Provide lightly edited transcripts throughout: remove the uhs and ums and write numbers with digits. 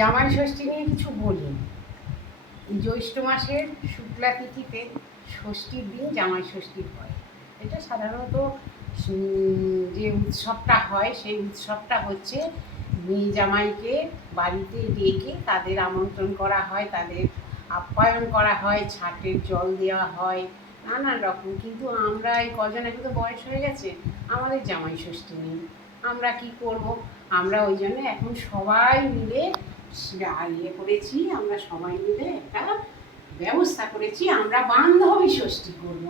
জামাই ষষ্ঠী নিয়ে কিছু বলি। জ্যৈষ্ঠ মাসের শুক্লা তিথিতে ষষ্ঠীর দিন জামাই ষষ্ঠী হয়। এটা সাধারণত যে উৎসবটা হয় সেই উৎসবটা হচ্ছে মেয়ে জামাইকে বাড়িতে ডেকে তাদের আমন্ত্রণ করা হয়, তাদের আপ্যায়ন করা হয়, ছাটের জল দেওয়া হয়, নানান রকম। কিন্তু আমরা এই কজন এখন তো বয়স হয়ে গেছে, আমাদের জামাই ষষ্ঠী নেই। আমরা কি করব? আমরা ওই জন্য এখন সবাই মিলে করেছি, আমরা সবাই মিলে একটা ব্যবস্থা করেছি, আমরা বান্ধবী ষষ্ঠী করব।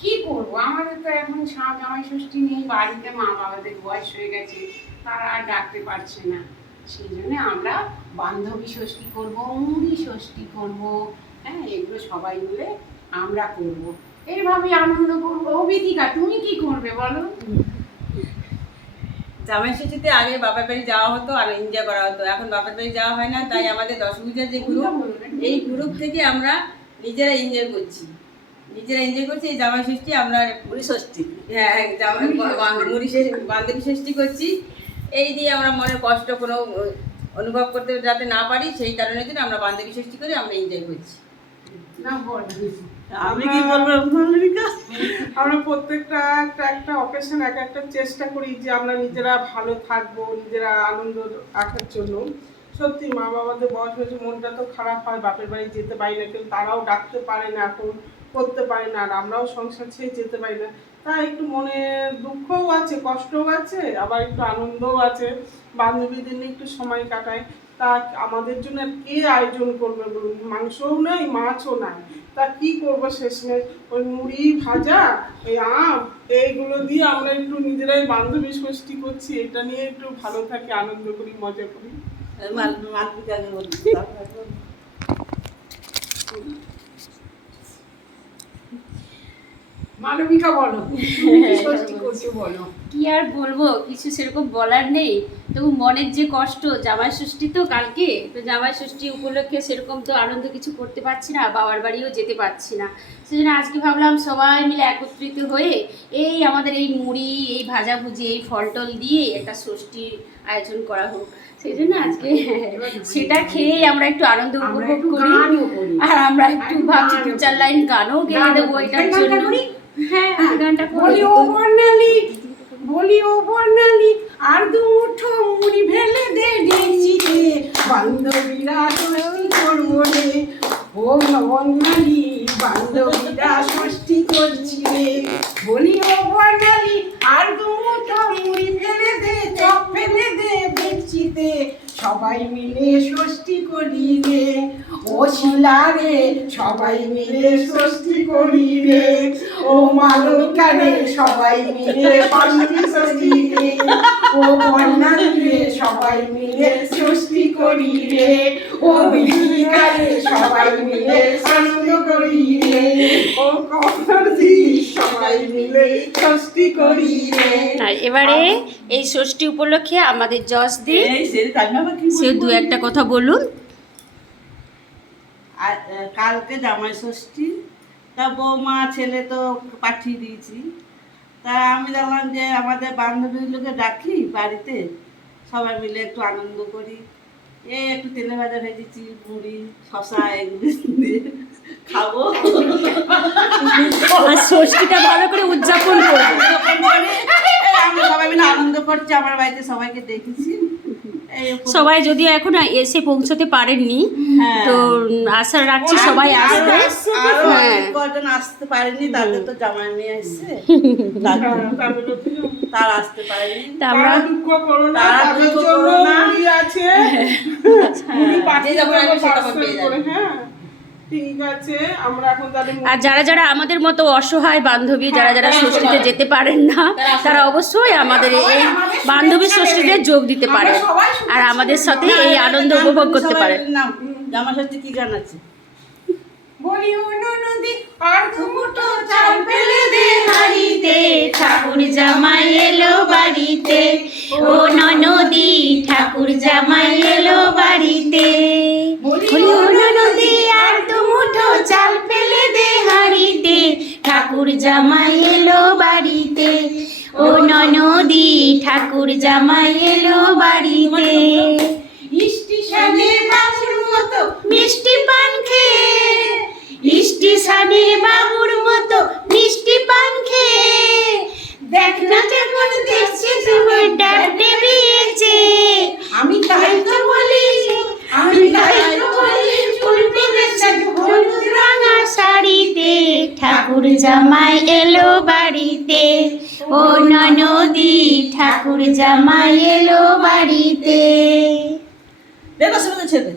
কি করব? আমাদের তো এখন জামাই ষষ্ঠী নেই, বাড়িতে মা বাবাদের বয়স হয়ে গেছে, তারা আর ডাকতে পারছে না। সেই জন্য আমরা বান্ধবী ষষ্ঠী করব, মুড়ি ষষ্ঠী করব। হ্যাঁ, এগুলো সবাই মিলে আমরা করব, এইভাবে আনন্দ করবো। অবিধিকা, তুমি কি করবে বলো? জামাই ষষ্ঠীতে আগে বাবার বাড়ি যাওয়া হতো আর এনজয় করা হতো, এখন বাবার বাড়ি যাওয়া হয় না। তাই আমাদের দশভূজার যে গ্রুপ, এই গ্রুপ থেকে আমরা নিজেরা এনজয় করছি এই জামাই ষষ্ঠী। আমরা মুড়ি ষষ্ঠী, হ্যাঁ, বান্ধবী ষষ্ঠী করছি। এই দিয়ে আমরা মনের কষ্ট কোনো অনুভব করতে যাতে না পারি, সেই কারণের জন্য আমরা বান্ধবী ষষ্ঠী করে আমরা এনজয় করছি। আমি কি বলবো মল্লিকা, আমরা প্রত্যেকটা একটা অকেশন একটা চেষ্টা করি যে আমরা নিজেরা ভালো থাকবো, নিজেরা আনন্দ রাখার জন্য। সত্যি মা বাবাদের বয়স হয়েছে, মনটা তো খারাপ হয়, বাপের বাড়ি যেতে পারি না, কিন্তু তারাও ডাকতে পারে না, এখন করতে পারে না, আর আমরাও সংসার ছেড়ে যেতে পারি না। তাই একটু মনে দুঃখও আছে, কষ্টও আছে, আবার একটু আনন্দও আছে। বান্ধবীদের নিয়ে একটু সময় কাটায়। তা আমাদের জন্য কে আয়োজন করবে বলুন? মাংসও নাই, মাছও নাই, তা কি করবো? শেষমেশ ওই মুড়ি ভাজা, ওই আম, এইগুলো দিয়ে আমরা একটু নিজেরাই বান্ধবী ষষ্ঠী করছি। এটা নিয়ে একটু ভালো থাকি, আনন্দ করি, মজা করি। মালবিকা বলো, ষষ্ঠী করছো বলো। কি আর বলবো, কিছু সেরকম বলার নেই। তবু মনের যে কষ্ট, জামাই ষষ্ঠী তো কালকে, তো জামাই ষষ্ঠী উপলক্ষে সেরকম তো আনন্দ কিছু করতে পারছি না, বাবার বাড়িও যেতে পারছি না। সেজন্য আজকে ভাবলাম সবাই মিলে একত্রিত হয়ে এই আমাদের এই মুড়ি, এই ভাজাভুজি, এই ফল টল দিয়ে একটা ষষ্ঠীর আয়োজন করা হোক। সেই জন্য আজকে সেটা খেয়েই আমরা একটু আনন্দ উপভোগ করি। আর আমরা একটু ভাবছি 2-4 লাইন গানও গেয়ে দেবো এটার জন্য। হ্যাঁ, গানটা বলি ও বর্ণালী, বলি ও বর্ণালী, আর দু মুঠো মুড়ি ফেলে দে ডেকচিতে, বান্ধবীরা ষষ্ঠী করবো রে। ও বর্ণালী, বান্ধবীরা ষষ্ঠী করছি রে। বলি ও বর্ণালী, আর দু মুঠো মুড়ি ফেলে দে, চপ ফেলে দে ডেকচিতে, সবাই মিলে ষষ্ঠী করি রে। ও শিলা রে, সবাই মিলে ষষ্ঠী করি রে। ও মালবিকা রে, সবাই মিলে ষষ্ঠী রে। ও বর্ণালী রে, সবাই মিলে ষষ্ঠী করি রে। ও বিধিকা রে, সবাই মিলে আনন্দ করি রে। ও কমলজি, সবাই মিলে ষষ্ঠী করি রে। এবারে এই ষষ্ঠী উপলক্ষে আমাদের জজ দি সে 2-1 কথা বলুন। কালকে জামাই ষষ্ঠী, তা বৌমা ছেলে তো পাঠিয়ে দিয়েছি। তা আমি দেখলাম যে আমাদের বান্ধবীগুলোকে ডাকি বাড়িতে, সবাই মিলে একটু আনন্দ করি। একটু তেলে ভাজা ভেজেছি, মুড়ি, শশা, এগুলো দিয়ে খাবো। আর ষষ্ঠীটা ভালো করে উদযাপন করবো। আমরা সবাই মিলে আনন্দ করছি, আমার বাড়িতে সবাইকে দেখেছি। সবাই যদিও এখন এসে পৌঁছতে পারেননি, তো আশা রাখছি সবাই আসবে। হ্যাঁ, কজন আসতে পারেনি, তাদের তো জামাই মেয়ে এসছে, তারা আসতে পারেনি। আমরা দুঃখ করো না, তাদের জন্য মুড়ি আছে, মুড়ি পাঠিয়ে দেবো পার্সেল করে। হ্যাঁ, ঠিক আছে। আমরা এখন তাহলে আর যারা যারা আমাদের মতো অসহায় বান্ধবী, যারা যারা ষষ্ঠীতে যেতে পারেন না, তারা অবশ্যই আমাদের এই বান্ধবী ষষ্ঠীতে যোগ দিতে পারেন আর আমাদের সাথে এই আনন্দ উপভোগ করতে পারেন। জামা ষষ্ঠী কি গান আছে? বলি ও ননদি, আর দু মুঠো চাল ফেলে দে হাঁড়িতে, ঠাকুর জামাই এলো বাড়িতে, ও ননদি, ঠাকুর জামাই এলো বাড়িতে। বলি ও ননদি, আর দু মুঠো চাল ফেলে দে হাঁড়িতে, ঠাকুর জামাই এলো বাড়িতে। ও ননদি, ঠাকুর জামাই এলো বাড়িতে। ইষ্টি স্টেশনের বাবুর মতো মিষ্টি পান খেয়ে, স্টেশনের বাবুর মতো মিষ্টি পান খেয়ে, দেখ না কেমন দেখছে তোমার ডাকতে দিয়েছে। আমি তাই তো বলি, আমি তাই তো বলি, ফুল পেতেছে হলুদ রাঙা শাড়িতে ঠাকুর জামাই এলো বাড়িতে, ও ননদি ঠাকুর জামাই এলো বাড়িতে। দেখো শুনে ছেড়ে